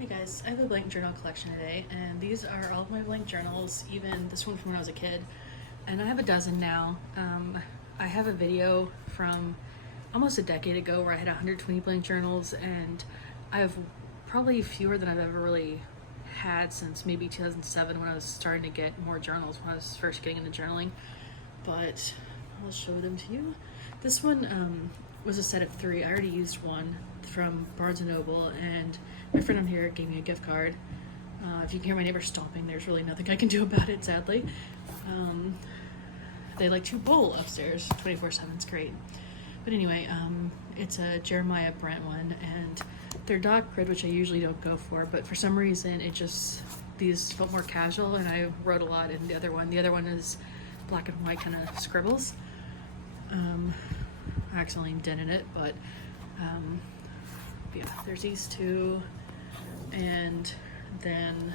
Hey guys, I have a blank journal collection today, and these are all of my blank journals, even this one from when I was a kid. And I have a dozen now. I have a video from almost a decade ago where I had 120 blank journals, and I have probably fewer than I've ever really had since maybe 2007 when I was starting to get more journals, when I was first getting into journaling. But I'll show them to you. This one was a set of 3. I already used one from Barnes & Noble, and my friend on here gave me a gift card. If you can hear my neighbor stomping, there's really nothing I can do about it, sadly. They like to bowl upstairs 24/7. It's great. But anyway, it's a Jeremiah Brent one, and they're dot grid, which I usually don't go for, but for some reason these felt more casual, and I wrote a lot in the other one. The other one is black and white kind of scribbles. I accidentally dented it, but yeah, there's these two, and then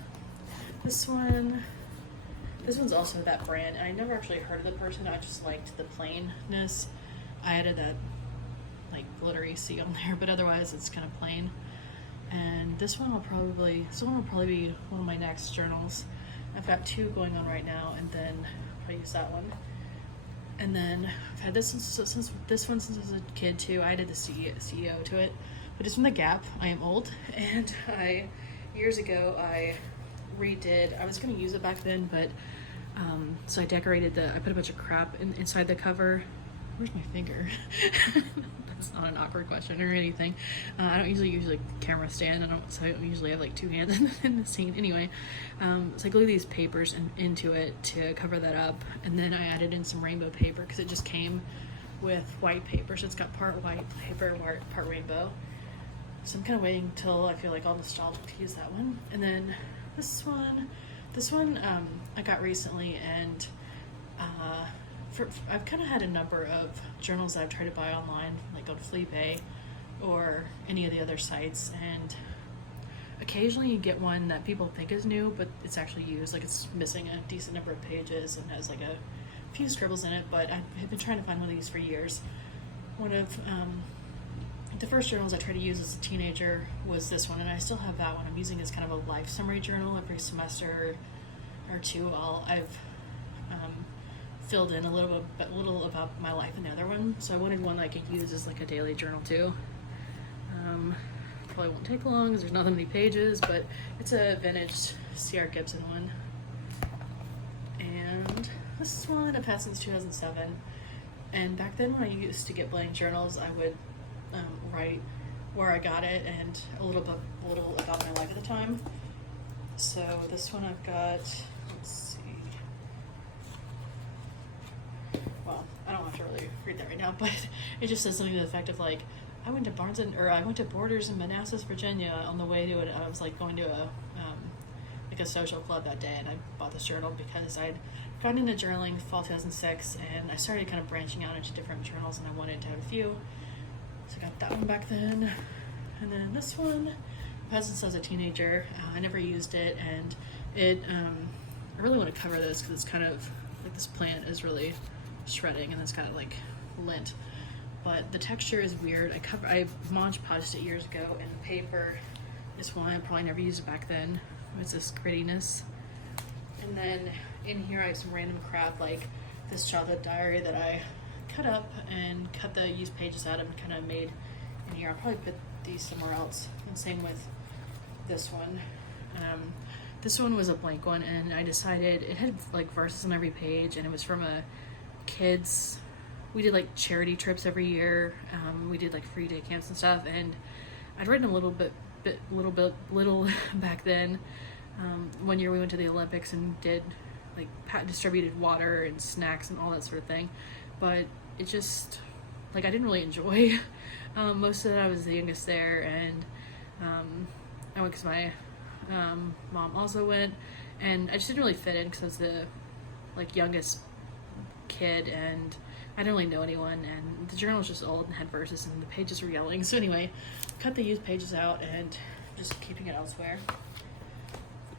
this one's also that brand. I never actually heard of the person. I just liked the plainness. I added that like glittery C on there, but otherwise it's kind of plain. And this one will probably be one of my next journals. I've got 2 going on right now, and then I'll use that one. And then I've had this since I was a kid too. I added the CEO to it, but it's from the Gap. I am old, and years ago I redid. I was going to use it back then, but so I decorated I put a bunch of crap inside the cover. Where's my finger? That's not an awkward question or anything. I don't usually use a camera stand. So I don't usually have like 2 hands in the scene. Anyway, so I glued these papers into it to cover that up, and then I added in some rainbow paper because it just came with white paper. So it's got part white paper, part rainbow. So I'm kind of waiting till I feel like all nostalgic to use that one. And then this one I got recently, and I've kind of had a number of journals that I've tried to buy online, like on Fleabay or any of the other sites, and occasionally you get one that people think is new, but it's actually used, like it's missing a decent number of pages and has like a few scribbles in it, but I've been trying to find one of these for years. One of the first journals I tried to use as a teenager was this one, and I still have that one. I'm using as kind of a life summary journal. Every semester or 2 I've filled in a little about my life in the other one. So I wanted one that I could use as like a daily journal too. Probably won't take long because there's not that many pages, but it's a vintage C.R. Gibson one. And this one I've had since 2007. And back then when I used to get blank journals, I would write where I got it and a little about my life at the time. So this one I've got, let's see. Well, I don't have to really read that right now, but it just says something to the effect of like, I went to Borders in Manassas, Virginia on the way to it. I was like going to a social club that day, and I bought this journal because I'd gotten into journaling fall 2006, and I started kind of branching out into different journals, and I wanted to have a few. So I got that one back then. And then this one, I've had since I was a teenager. I never used it, and I really want to cover this because it's kind of like this plant is really shredding, and it's kind of like lint, but the texture is weird. I Mod Podged it years ago, and the paper is one I probably never used it back then. It's this grittiness. And then in here I have some random crap like this childhood diary that I cut up and cut the used pages out of and kind of made in here. I'll probably put these somewhere else, and same with this one. This one was a blank one, and I decided it had like verses on every page, and it was from a kids. We did like charity trips every year. We did like free day camps and stuff, and I'd written a little back then. One year we went to the Olympics and did like distributed water and snacks and all that sort of thing, but it just like I didn't really enjoy most of it. I was the youngest there, and I went because my mom also went, and I just didn't really fit in because I was the like youngest kid, and I didn't really know anyone, and the journal was just old and had verses, and the pages were yelling. So anyway, cut the used pages out and just keeping it elsewhere.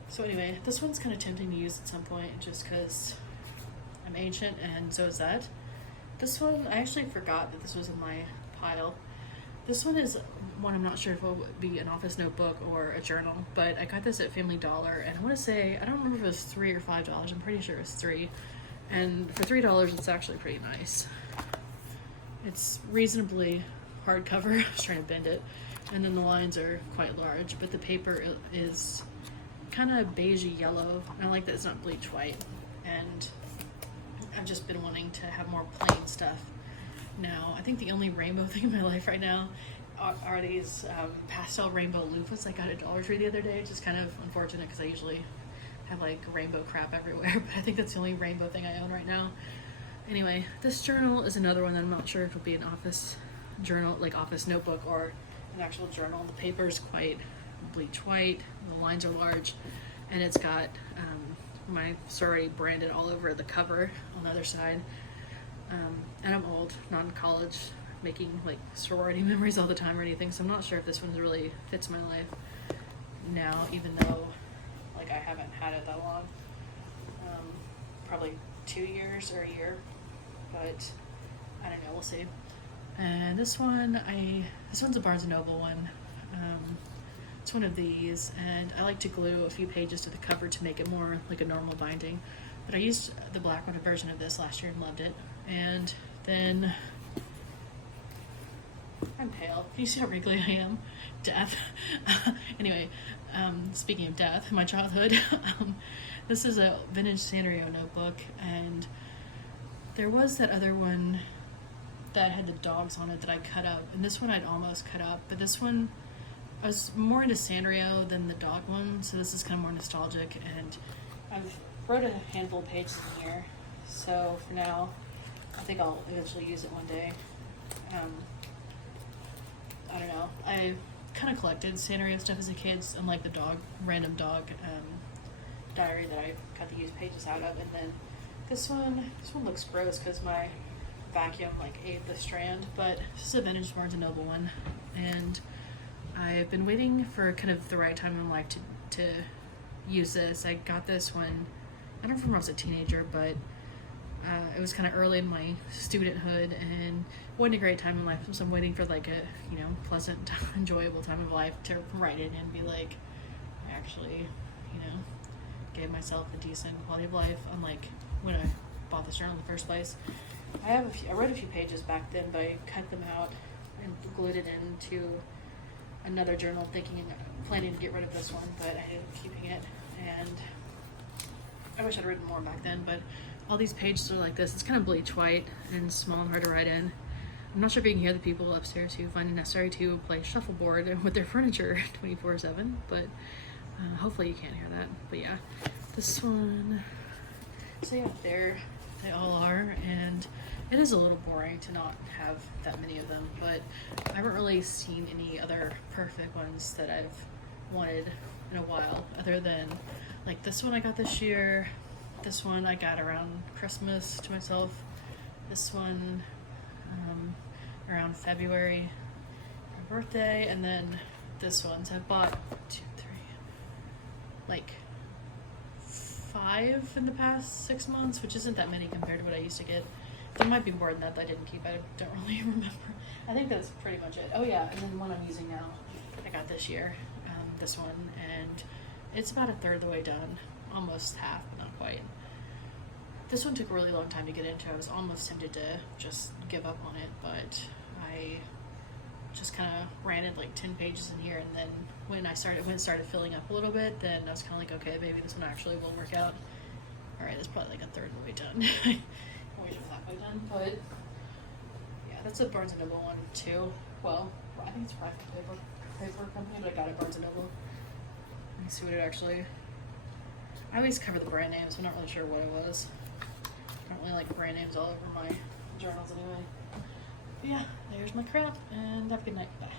So anyway, this one's kind of tempting to use at some point just because I'm ancient, and so is that. This one, I actually forgot that this was in my pile. This one is one I'm not sure if it would be an office notebook or a journal, but I got this at Family Dollar, and I want to say, I don't remember if it was $3 or $5. I'm pretty sure it was $3. And for $3, it's actually pretty nice. It's reasonably hardcover. I was trying to bend it. And then the lines are quite large, but the paper is kind of beigey yellow. I like that it's not bleach white. And I've just been wanting to have more plain stuff now. I think the only rainbow thing in my life right now are these pastel rainbow loofahs I got at Dollar Tree the other day, which is kind of unfortunate because I usually have like rainbow crap everywhere, but I think that's the only rainbow thing I own right now. Anyway, this journal is another one that I'm not sure if it'll be an office journal, like office notebook, or an actual journal. The paper is quite bleach white, the lines are large, and it's got my sorority branded all over the cover on the other side. And I'm old, not in college, making like sorority memories all the time or anything, so I'm not sure if this one really fits my life now, even though like I haven't had it that long. Probably 2 years or a year, but I don't know, we'll see. And this one's a Barnes & Noble one. It's one of these, and I like to glue a few pages to the cover to make it more like a normal binding. But I used the black one version of this last year and loved it. And then, I'm pale. Can you see how wrinkly I am? Death. Anyway, speaking of death, my childhood, this is a vintage Sanrio notebook, and there was that other one that had the dogs on it that I cut up, and this one I'd almost cut up, but this one, I was more into Sanrio than the dog one, so this is kind of more nostalgic, and I've wrote a handful of pages in here, so for now, I think I'll eventually use it one day. I don't know, I kind of collected Sanrio stuff as a kid, unlike the random dog diary that I cut the used pages out of, and then this one looks gross because my vacuum like ate the strand, but this is a vintage Barnes & Noble one, and I've been waiting for kind of the right time in life to use this. I got this when, I don't remember when I was a teenager, but it was kind of early in my studenthood, and wasn't a great time in life, so I'm waiting for like a, pleasant, enjoyable time of life to write in and be like, I actually, gave myself a decent quality of life, unlike when I bought this journal in the first place. I wrote a few pages back then, but I cut them out and glued it into another journal, planning to get rid of this one, but I ended up keeping it, and I wish I'd written more back then, but all these pages are like this. It's kind of bleach white and small and hard to write in. I'm not sure if you can hear the people upstairs who find it necessary to play shuffleboard with their furniture 24/7, but hopefully you can't hear that. But yeah, this one, so yeah, there they all are, and it is a little boring to not have that many of them, but I haven't really seen any other perfect ones that I've wanted in a while, other than like this one I got this year, this one I got around Christmas to myself, this one around February, my birthday, and then this one. So I've bought 5 in the past 6 months, which isn't that many compared to what I used to get. There might be more than that I didn't keep. I don't really remember. I think that's pretty much it. Oh yeah, and then the one I'm using now, I got this year, this one, and it's about a third of the way done, almost half, but not quite. This one took a really long time to get into. I was almost tempted to just give up on it, but I just kind of ran it like 10 pages in here, and then when it started filling up a little bit, then I was kind of like, okay, maybe this one actually will work out. All right, it's probably like a third of the way done. Always halfway done, but yeah, that's a Barnes & Noble one too. Well, I think it's a private paper company, but I got it at Barnes & Noble. Let me see what it actually. I always cover the brand names. I'm not really sure what it was. I don't really like brand names all over my journals anyway. But yeah, there's my crap, and have a good night. Bye.